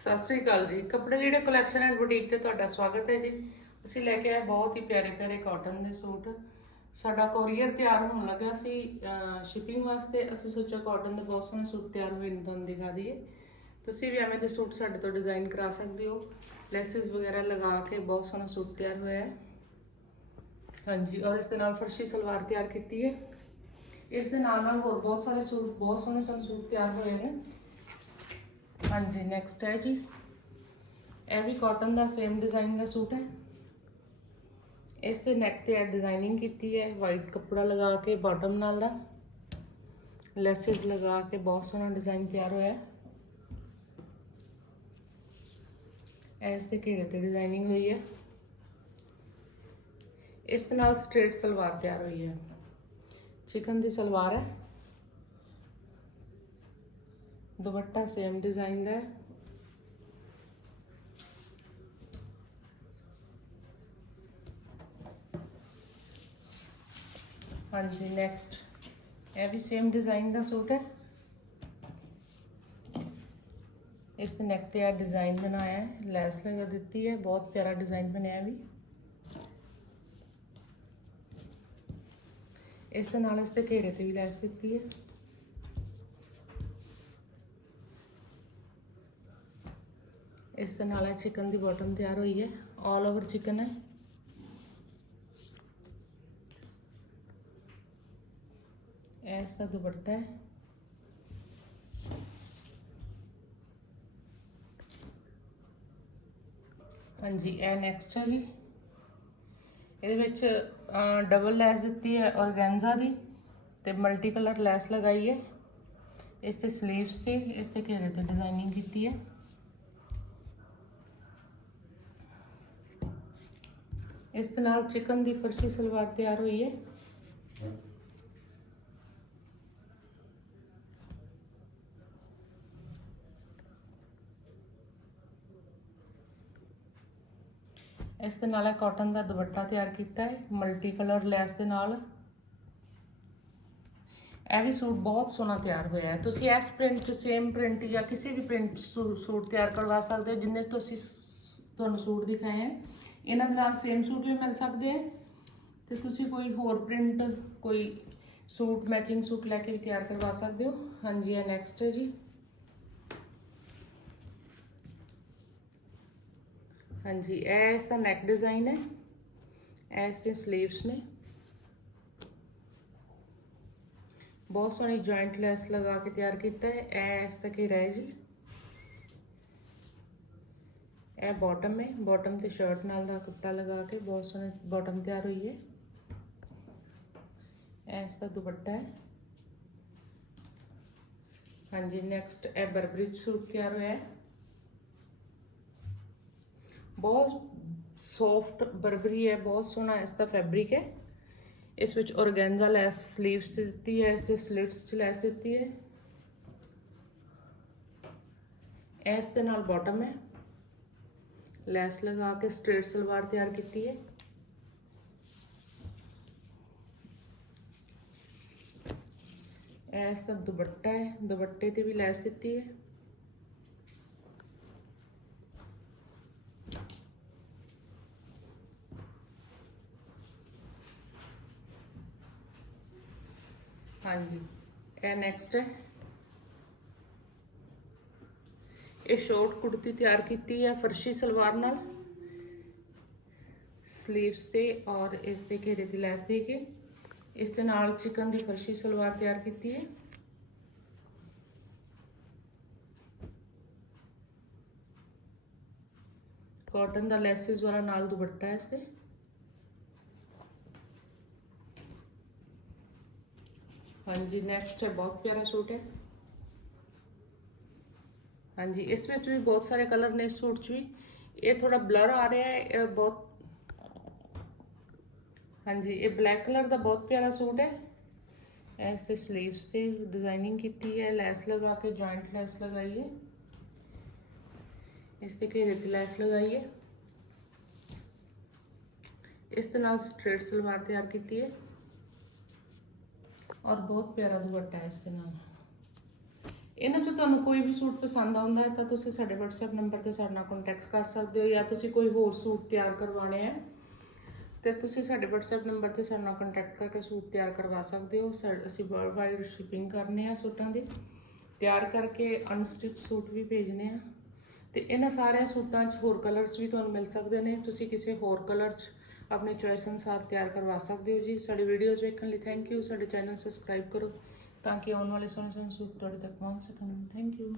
ਸਤਿ ਸ੍ਰੀ ਅਕਾਲ ਜੀ। ਕੱਪੜੇ ਜਿਹੜੇ ਕਲੈਕਸ਼ਨ ਐਂਡ ਬੁਟੀਕ ਤੇ ਤੁਹਾਡਾ ਸਵਾਗਤ ਹੈ ਜੀ। ਅਸੀਂ ਲੈ ਕੇ ਆਏ ਬਹੁਤ ਹੀ ਪਿਆਰੇ ਪਿਆਰੇ ਕਾਟਨ ਦੇ ਸੂਟ। ਸਾਡਾ ਕੋਰੀਅਰ ਤਿਆਰ ਹੋਣ ਲੱਗਾ ਸੀ ਸ਼ਿਪਿੰਗ ਵਾਸਤੇ। ਅਸੀਂ ਸੋਚਿਆ ਕਾਟਨ ਦੇ ਬਹੁਤ ਸੋਹਣੇ ਸੂਟ ਤਿਆਰ ਹੋਏ ਨੇ ਤੁਹਾਨੂੰ ਦਿਖਾ ਦਈਏ। ਤੁਸੀਂ ਵੀ ਐਵੇਂ ਦੇ ਸੂਟ ਸਾਡੇ ਤੋਂ ਡਿਜ਼ਾਈਨ ਕਰਾ ਸਕਦੇ ਹੋ। ਲੈਸਿਸ ਵਗੈਰਾ ਲਗਾ ਕੇ ਬਹੁਤ ਸੋਹਣਾ ਸੂਟ ਤਿਆਰ ਹੋਇਆ ਹੈ। ਹਾਂਜੀ, ਔਰ ਇਸ ਦੇ ਨਾਲ ਫਰਸ਼ੀ ਸਲਵਾਰ ਤਿਆਰ ਕੀਤੀ ਹੈ। ਇਸ ਦੇ ਨਾਲ ਨਾਲ ਹੋਰ ਬਹੁਤ ਸਾਰੇ ਸੂਟ, ਬਹੁਤ ਸੋਹਣੇ ਸੋਹਣੇ ਸੂਟ ਤਿਆਰ ਹੋਏ ਨੇ। ਹਾਂਜੀ ਨੈਕਸਟ ਹੈ ਜੀ। ਇਹ ਵੀ ਕਾਟਨ ਦਾ ਸੇਮ ਡਿਜ਼ਾਈਨ ਦਾ ਸੂਟ ਹੈ। ਇਸ 'ਤੇ ਨੈਕ ਤੇ ਡਿਜ਼ਾਈਨਿੰਗ ਕੀਤੀ ਹੈ। ਵਾਈਟ ਕੱਪੜਾ ਲਗਾ ਕੇ ਬਾਟਮ ਨਾਲ ਦਾ। ਲੈਸਸ ਲਗਾ ਕੇ ਬਹੁਤ ਸੋਹਣਾ ਡਿਜ਼ਾਈਨ ਤਿਆਰ ਹੋਇਆ ਹੈ। ਇਸ ਦੇ ਘੇਰੇ ਤੇ ਡਿਜ਼ਾਈਨਿੰਗ ਹੋਈ ਹੈ। ਇਸ ਦੇ ਨਾਲ ਸਟ੍ਰੇਟ ਸਲਵਾਰ ਤਿਆਰ ਹੋਈ ਹੈ। ਚਿਕਨ ਦੀ ਸਲਵਾਰ ਹੈ। ਦੁਪੱਟਾ ਸੇਮ ਡਿਜ਼ਾਈਨ ਦਾ ਹੈ। ਹਾਂਜੀ ਨੈਕਸਟ ਇਹ ਵੀ ਸੇਮ ਡਿਜ਼ਾਈਨ ਦਾ ਸੂਟ ਹੈ। ਇਸ ਨੈਕ ਤੇ ਆ ਡਿਜ਼ਾਈਨ ਬਣਾਇਆ ਹੈ। ਲੈਸ ਲਗਾ ਦਿੱਤੀ ਹੈ। ਬਹੁਤ ਪਿਆਰਾ ਡਿਜ਼ਾਈਨ ਬਣਿਆ ਵੀ। ਇਸ ਦੇ ਨਾਲ ਇਸ ਦੇ ਘੇਰੇ ਤੇ ਵੀ ਲੈਸ ਦਿੱਤੀ ਹੈ। ਇਸ ਦੇ ਨਾਲ ਚਿਕਨ ਦੀ ਬਾਟਮ ਤਿਆਰ ਹੋਈ ਹੈ। ਆਲ ਓਵਰ ਚਿਕਨ ਹੈ। ਇਸ ਦਾ ਦੁਪੱਟਾ ਹੈ। ਹਾਂਜੀ, ਇਹ ਨੈਕਸਟ ਹੈ ਜੀ। ਇਹਦੇ ਵਿੱਚ ਡਬਲ ਲੈਸ ਦਿੱਤੀ ਹੈ ਔਰਗੈਂਜ਼ਾ ਦੀ ਤੇ ਮਲਟੀ ਕਲਰ ਲੈਸ ਲਗਾਈ ਹੈ। ਇਸ ਤੇ 슬ੀਵਸ ਤੇ, ਇਸ ਤੇ ਘੇਰੇ ਤੇ ਡਿਜ਼ਾਈਨਿੰਗ ਕੀਤੀ ਹੈ। ਇਸ ਦੇ ਨਾਲ ਚਿਕਨ ਦੀ ਫਰਸ਼ੀ ਸਲਵਾਰ ਤਿਆਰ ਹੋਈ ਹੈ। ਇਸ ਦੇ ਨਾਲ ਕਾਟਨ ਦਾ ਦੁਪੱਟਾ ਤਿਆਰ ਕੀਤਾ ਹੈ ਮਲਟੀ ਕਲਰ ਲੈਸ ਦੇ ਨਾਲ। ਇਹ ਵੀ ਸੂਟ ਬਹੁਤ ਸੋਹਣਾ ਤਿਆਰ ਹੋਇਆ ਹੈ। ਤੁਸੀਂ ਇਸ ਪ੍ਰਿੰਟ 'ਚ ਸੇਮ ਪ੍ਰਿੰਟ ਜਾਂ ਕਿਸੇ ਵੀ ਪ੍ਰਿੰਟ ਸੂਟ ਤਿਆਰ ਕਰਵਾ ਸਕਦੇ ਹੋ, ਜਿੰਨੇ ਤੁਸੀਂ ਤੁਹਾਨੂੰ ਸੂਟ ਦਿਖਾਏ ਹੈ। ਇਹਨਾਂ ਦੇ ਨਾਲ ਸੇਮ ਸੂਟ ਵੀ ਮਿਲ ਸਕਦੇ ਹੈ ਤੇ ਤੁਸੀਂ ਕੋਈ ਹੋਰ ਪ੍ਰਿੰਟ ਕੋਈ ਸੂਟ ਮੈਚਿੰਗ ਸੂਟ ਲੈ ਕੇ ਵੀ ਤਿਆਰ ਕਰਵਾ ਸਕਦੇ ਹੋ। ਹਾਂਜੀ, ਇਹ ਨੈਕਸਟ ਹੈ ਜੀ। ਹਾਂਜੀ, ਇਹ ਇਸ ਦਾ ਨੈਕ ਡਿਜ਼ਾਈਨ ਹੈ। ਇਹ ਇਸ ਦੇ 슬ੀਵਸ ਨੇ। ਬਹੁਤ ਸੋਹਣੀ ਜੁਆਇੰਟ ਲੈਸ ਲਗਾ ਕੇ ਤਿਆਰ ਕੀਤਾ ਹੈ। ਇਹ ਇਸ ਦਾ ਹੀ ਰਹਿ ਜੀ। ਇਹ ਬਾਟਮ ਹੈ। ਬਾਟਮ ਤੇ ਸ਼ਰਟ ਨਾਲ ਦਾ ਕੁੱਟਾ ਲਗਾ ਕੇ ਬਹੁਤ ਸੋਹਣਾ ਬਾਟਮ ਤਿਆਰ ਹੋਈ ਹੈ। ਇਹ ਇਸ ਦਾ ਦੁਪੱਟਾ ਹੈ। ਹਾਂਜੀ ਨੈਕਸਟ ਇਹ ਬਰਬਰਿਜ ਸੂਟ ਤਿਆਰ ਹੋਇਆ ਹੈ। ਬਹੁਤ ਸੌਫਟ ਬਰਬਰੀ ਹੈ, ਬਹੁਤ ਸੋਹਣਾ ਇਸ ਦਾ ਫੈਬਰਿਕ ਹੈ। ਇਸ ਵਿੱਚ ਔਰਗੈਂਜ਼ਾ ਲੈਸ 슬ੀਵਸ ਦਿੱਤੀ ਹੈ, ਇਸ ਦੇ ਸਲਿਟਸ ਚ ਲੈਸ ਦਿੱਤੀ ਹੈ। ਇਸ ਦੇ ਨਾਲ ਬਾਟਮ ਹੈ। ਲੈਸ ਲਗਾ ਕੇ ਸਟ੍ਰੇਟ ਸਲਵਾਰ ਤਿਆਰ ਕੀਤੀ ਹੈ ਇਸ ਦਾ ਦੁਪੱਟਾ ਹੈ ਦੁਪੱਟੇ ਤੇ ਵੀ ਲੈਸ ਦਿੱਤੀ ਹੈ ਹਾਂਜੀ ਇਹ ਨੈਕਸਟ ਹੈ ਇਹ ਸ਼ੋਰਟ ਕੁੜਤੀ ਤਿਆਰ ਕੀਤੀ ਹੈ ਫਰਸ਼ੀ ਸਲਵਾਰ ਨਾਲ। ਸਲੀਵਸ ਤੇ ਔਰ ਇਸ ਦੇ ਘੇਰੇ ਦੀ ਲੈਸ ਦੇ ਕੇ ਇਸ ਦੇ ਨਾਲ ਚਿਕਨ ਦੀ ਫਰਸ਼ੀ ਸਲਵਾਰ ਤਿਆਰ ਕੀਤੀ ਹੈ। ਕਾਟਨ ਦਾ ਲੈਸਿਸ ਵਾਲਾ ਨਾਲ ਦੁਪੱਟਾ ਹੈ ਇਸ ਤੇ ਹਾਂਜੀ ਨੈਕਸਟ ਹੈ, ਬਹੁਤ ਪਿਆਰਾ ਸੂਟ ਹੈ। ਹਾਂਜੀ ਇਸ ਵਿੱਚ ਵੀ ਬਹੁਤ ਸਾਰੇ ਕਲਰ ਨੇ ਇਸ ਸੂਟ 'ਚ ਵੀ ਇਹ ਥੋੜਾ ਬਲਰ ਆ ਰਿਹਾ ਹੈ ਇਹ ਬਹੁਤ ਹਾਂਜੀ ਇਹ ਬਲੈਕ ਕਲਰ ਦਾ ਬਹੁਤ ਪਿਆਰਾ ਸੂਟ ਹੈ ਇਸ ਤੇ 슬ੀਵਸ ਤੇ ਡਿਜ਼ਾਈਨਿੰਗ ਕੀਤੀ ਹੈ ਲੈਸ ਲਗਾ ਕੇ ਜੁਆਇੰਟ ਲੈਸ ਲਗਾਈ ਹੈ ਇਸ ਤੇ ਘੇਰੇ ਤੇ ਲੈਸ ਲਗਾਈ ਹੈ ਇਸ ਦੇ ਨਾਲ ਸਟ੍ਰੇਟ ਸਲਵਾਰ ਤਿਆਰ ਕੀਤੀ ਹੈ ਔਰ ਬਹੁਤ ਪਿਆਰਾ ਦੁਪੱਟਾ ਹੈ ਇਸ ਦੇ ਨਾਲ ਇਹਨਾਂ 'ਚੋਂ ਤੁਹਾਨੂੰ ਕੋਈ ਵੀ ਸੂਟ ਪਸੰਦ ਆਉਂਦਾ ਹੈ ਤਾਂ ਤੁਸੀਂ ਸਾਡੇ WhatsApp ਨੰਬਰ ਤੇ ਸਾਡੇ ਨਾਲ ਕੰਟੈਕਟ ਕਰ ਸਕਦੇ ਹੋ ਜਾਂ ਤੁਸੀਂ ਕੋਈ ਹੋਰ ਸੂਟ ਤਿਆਰ ਕਰਵਾਉਣੇ ਹੈ ਤੇ ਤੁਸੀਂ ਸਾਡੇ WhatsApp ਨੰਬਰ ਤੇ ਸਾਡੇ ਨਾਲ ਕੰਟੈਕਟ ਕਰਕੇ ਸੂਟ ਤਿਆਰ ਕਰਵਾ ਸਕਦੇ ਹੋ। ਸਾ- ਅਸੀਂ ਵਰਲਡ ਵਾਈਡ ਸ਼ਿਪਿੰਗ ਕਰਨੇ ਆ ਸੂਟਾਂ ਦੀ। ਤਿਆਰ ਕਰਕੇ ਅਨਸਟਿਚ ਸੂਟ ਵੀ ਭੇਜਨੇ ਆ। ਤੇ ਇਹਨਾਂ ਸਾਰਿਆਂ ਸੂਟਾਂ 'ਚ ਹੋਰ ਕਲਰਸ ਵੀ ਤੁਹਾਨੂੰ ਮਿਲ ਸਕਦੇ ਨੇ। ਤੁਸੀਂ ਕਿਸੇ ਹੋਰ ਕਲਰ 'ਚ ਆਪਣੇ ਚੋਇਸ ਅਨੁਸਾਰ ਤਿਆਰ ਕਰਵਾ ਸਕਦੇ ਹੋ ਜੀ। ਸਾਡੀ ਵੀਡੀਓਜ਼ ਵੇਖਣ ਲਈ ਥੈਂਕ ਯੂ ਸਾਡੇ ਚੈਨਲ ਸਬਸਕ੍ਰਾਈਬ ਕਰੋ। ਤਾਂ ਕਿ ਆਉਣ ਵਾਲੇ ਸੋਹਣੇ ਸੋਹਣੇ ਸੂਟ ਤੁਹਾਡੇ ਤੱਕ ਪਹੁੰਚ ਸਕਣ। Thank you